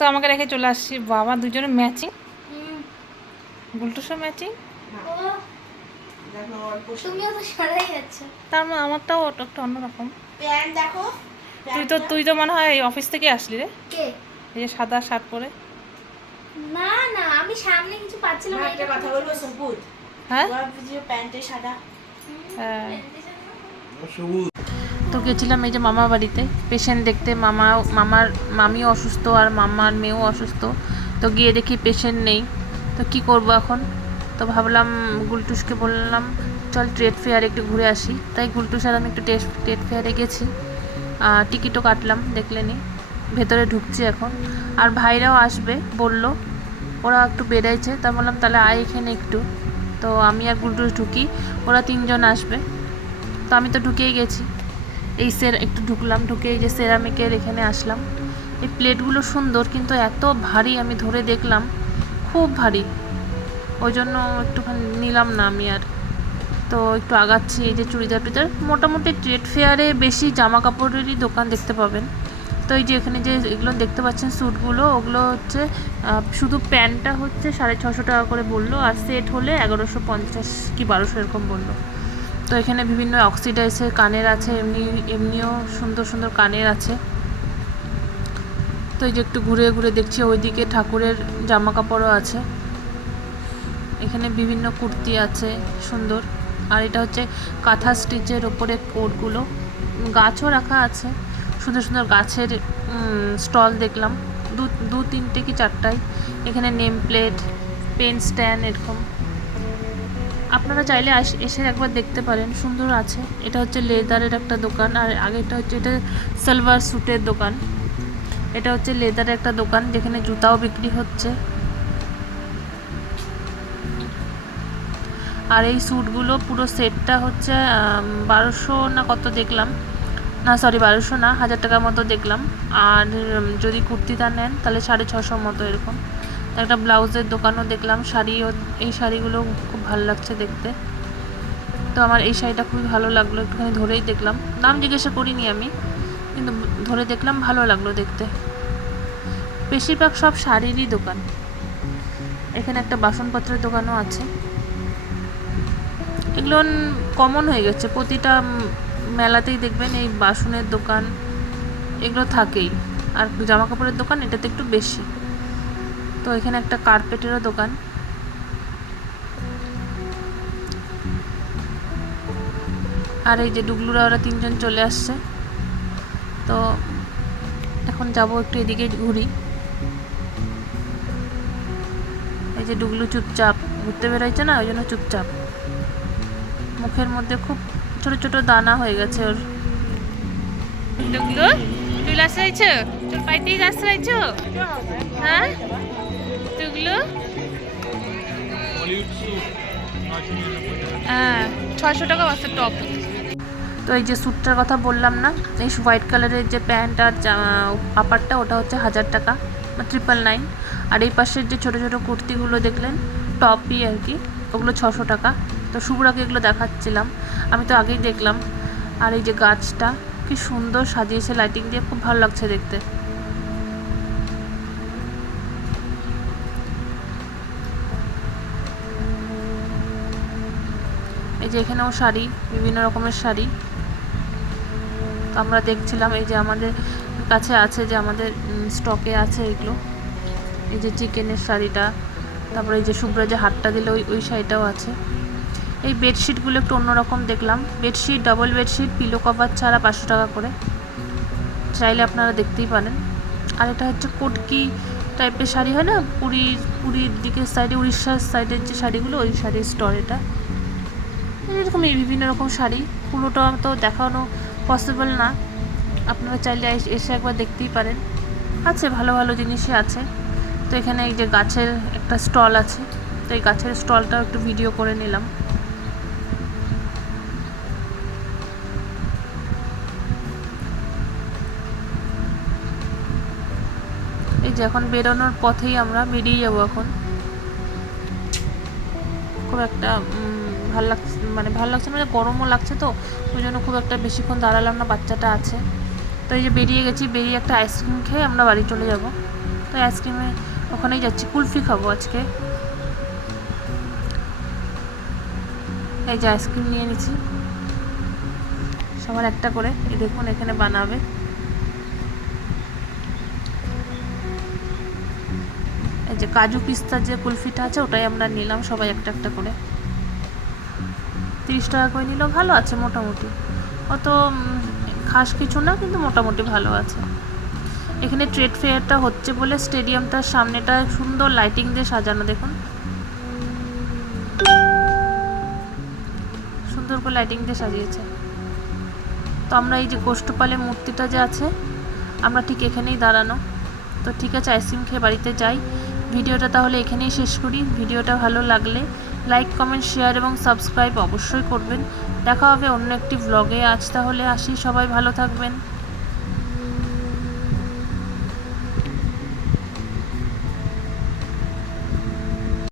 তো আমাকে রেখে চলে আসছি। বাবা দুজনে ম্যাচিং, গুলটুসও ম্যাচিং। তার মানে আমারটাও একটা অন্যরকম। তুই তো মনে হয় অফিস থেকে আসলি রে, এই যে সাদা শার্ট পরে। না না, আমি সামনে কিছু পাচ্ছিলাম না। একটা কথা বলবো সবুজ, হ্যাঁ ভিডিও প্যান্টে সাদা। হ্যাঁ। তো গেছিলাম এই যে মামা বাড়িতে পেশেন্ট দেখতে। মামার মামিও অসুস্থ আর মামার মেয়েও অসুস্থ। তো গিয়ে দেখি পেশেন্ট নেই। তো কি করব এখন? তো ভাবলাম গুলটুসকে বললাম চল ট্রেড ফেয়ার একটু ঘুরে আসি। তাই গুলটুস আর আমি একটু ট্রেড ফেয়ারে গেছি। টিকিটও কাটলাম, দেখলেনি। ভেতরে ঢুকছি এখন। আর ভাইরাও আসবে বলল, ওরা একটু বেড়াইছে। তা বললাম তাহলে আয় এখানে একটু। তো আমি আর গুলটুস ঢুকি, ওরা 3 জন আসবে। তো আমি তো ঢুকেই গেছি। এই একটু ঢুকলাম, ঢুকে এই যে সেরামিকের এখানে আসলাম। এই প্লেটগুলো সুন্দর কিন্তু এত ভারী, আমি ধরে দেখলাম খুব ভারী, ওই জন্য একটুখানি নিলাম না আমি আর। তো একটু আগাচ্ছি। এই যে চুড়িদার টুড়িদার, মোটামুটি ট্রেড ফেয়ারে বেশি জামা কাপড়েরই দোকান দেখতে পাবেন। তো এই যে এখানে যে এগুলো দেখতে পাচ্ছেন স্যুটগুলো, ওগুলো হচ্ছে শুধু প্যান্টটা হচ্ছে 650 টাকা করে বললো, আর সেট হলে 1150 কি 1200 এরকম বললো। তো এখানে বিভিন্ন অক্সিডাইজের কানের আছে, এমনিও সুন্দর সুন্দর কানের আছে। তো এই যে একটু ঘুরে ঘুরে দেখছি, ওইদিকে ঠাকুরের জামা কাপড়ও আছে। এখানে বিভিন্ন কুর্তি আছে সুন্দর। আর এটা হচ্ছে কাঁথা স্টিচের ওপরে কোটগুলো, গাছও রাখা আছে, সুন্দর সুন্দর গাছের স্টল দেখলাম। দু তিনটে কি চারটায়। এখানে নেম প্লেট, পেন স্ট্যান্ড এরকম। আপনারা চাইলে এসে একবার দেখতে পারেন, সুন্দর আছে। এটা হচ্ছে লেদারের একটা দোকান, আর আগেটা হচ্ছে এটা সালোয়ার স্যুটের দোকান। এটা হচ্ছে লেদারের একটা দোকান যেখানে জুতাও বিক্রি হচ্ছে। আর এই স্যুটগুলো পুরো সেটটা হচ্ছে 1200 না কত দেখলাম, না সরি 1200 না, 1000 টাকার মতো দেখলাম। আর যদি কুর্তিটা নেন তাহলে 650 মতো এরকম। একটা ব্লাউজের দোকানও দেখলাম, শাড়িও, এই শাড়িগুলো খুব ভালো লাগছে দেখতে। তো আমার এই শাড়িটা খুবই ভালো লাগলো, একটুখানি ধরেই দেখলাম, দাম জিজ্ঞাসা করিনি আমি, কিন্তু ধরে দেখলাম ভালো লাগলো দেখতে। বেশিরভাগ সব শাড়িরই দোকান। এখানে একটা বাসনপত্রের দোকানও আছে। এগুলো কমন হয়ে গেছে, প্রতিটা মেলাতেই দেখবেন এই বাসনের দোকান এগুলো থাকেই। আর জামা কাপড়ের দোকান এটাতে একটু বেশি। তো এখানে একটা কার্পেটেরও দোকান। আর এই যে ডুগলুরা ওরা 3 জন চলে আসছে। তো এখন যাব একটু এদিকে ঘুরি। এই যে ডুগলু চুপচাপ ঘুরতে বেরোচ্ছে না, ওই জন্য চুপচাপ। মুখের মধ্যে খুব ছোট ছোট দানা হয়ে গেছে ওর। ডুগলু তুই আসছ, তোর পাইতেই আসছ। হ্যাঁ ডুগলু, হ্যাঁ 600 টাকা আছে টপ। তো এই যে স্যুটটার কথা বললাম না, এই হোয়াইট কালারের যে প্যান্ট আর আপারটা, ওটা হচ্ছে 1000 টাকা, 999। আর এই পাশের যে ছোটো ছোটো কুর্তিগুলো দেখলেন, টপই আর কি, ওগুলো 600 টাকা। তো শুভরাকে এগুলো দেখাচ্ছিলাম, আমি তো আগেই দেখলাম। আর এই যে গাছটা কি সুন্দর সাজিয়েছে লাইটিং দিয়ে, খুব ভালো লাগছে দেখতে। এই যে এখানেও শাড়ি, বিভিন্ন রকমের শাড়ি। তো আমরা দেখছিলাম, এই যে আমাদের কাছে আছে, যে আমাদের স্টকে আছে এগুলো। এই যে চিকেনের শাড়িটা, তারপরে এই যে শুভ্রা যে হাতটা দিল ওই শাড়িটাও আছে। এই বেডশিটগুলো একটু অন্যরকম দেখলাম। Bedsheet, double bedsheet, pillow cover ছাড়া 500 টাকা করে, চাইলে আপনারা দেখতেই পারেন। আর এটা হচ্ছে কোটকি টাইপের শাড়ি হয় না, পুরীর দিকের সাইডে, উড়িষ্যার সাইডের যে শাড়িগুলো, ওই শাড়ির স্টোর এটা। এরকমই বিভিন্ন রকম শাড়ি, পুরোটা তো দেখানো পসিবল না, আপনারা চাইলে এসে একবার দেখতেই পারেন। আছে ভালো ভালো জিনিসই আছে। তো এখানে এই যে গাছের একটা স্টল আছে, তো এই গাছের স্টলটাও একটু ভিডিও করে নিলাম। এই যে এখন বেরোনোর পথেই আমরা বেরিয়ে যাবো এখন। খুব একটা ভালো লাগছে মানে গরমও লাগছে, তো ওই জন্য খুব একটা বেশিক্ষণ দাঁড়ালাম না, বাচ্চাটা আছে। তো এই যে বেরিয়ে গেছি, বেরিয়ে একটা আইসক্রিম খেয়ে আমরা বাড়ি চলে যাব। তো আইসক্রিমে ওখানেই যাচ্ছি, কুলফি খাবো আজকে। এই যে আইসক্রিম নিয়ে নিচ্ছি সবার একটা করে। এই দেখুন এখানে বানাবে। এই যে কাজু পিস্তার যে কুলফিটা আছে ওটাই আমরা নিলাম সবাই একটা একটা করে। 30 টাকা করে নিল, ভালো আছে মোটামুটি, অত খাস কিছু না, কিন্তু মোটামুটি ভালো আছে। এখানে ট্রেড ফেয়ারটা হচ্ছে বলে স্টেডিয়ামটার সামনেটা সুন্দর লাইটিং দিয়ে সাজানো, দেখুন সুন্দর করে লাইটিং দিয়ে সাজিয়েছে। তো আমরা এই যে গোষ্ঠপালের মূর্তিটা যে আছে, আমরা ঠিক এখানেই দাঁড়ানো। তো ঠিক আছে, আইসক্রিম খেয়ে বাড়িতে যাই। ভিডিওটা তাহলে এখানেই শেষ করি। ভিডিওটা ভালো লাগলে লাইক, কমেন্ট, শেয়ার এবং সাবস্ক্রাইব অবশ্যই করবেন। দেখা হবে অন্য একটি ব্লগে। আজ তাহলে আসি, সবাই ভালো থাকবেন।